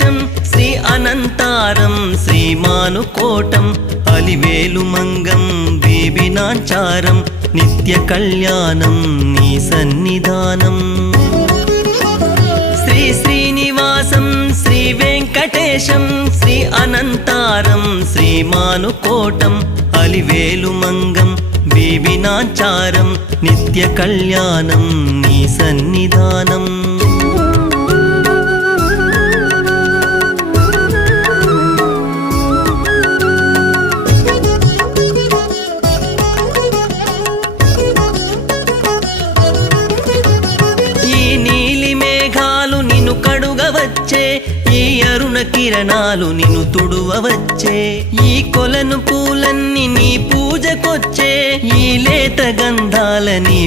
వెంకటేశం శ్రీ అనంతారం శ్రీమానుకోటం అలివేలు మంగం బేబినాంచారం నిత్య కళ్యాణం నీ సన్నిధానం శ్రీ శ్రీనివాసం శ్రీ వెంకటేశం శ్రీ అనంతారం శ్రీమానుకోటం అలివేలు మంగం బేబినాంచారం నిత్య కళ్యాణం నీ సన్నిధానం కడుగవచ్చే ఈ అరుణ కిరణాలు నిన్ను తుడువవచ్చే ఈ కొలను పూలన్నీ నీ పూజకొచ్చే ఈ లేత గంధాలని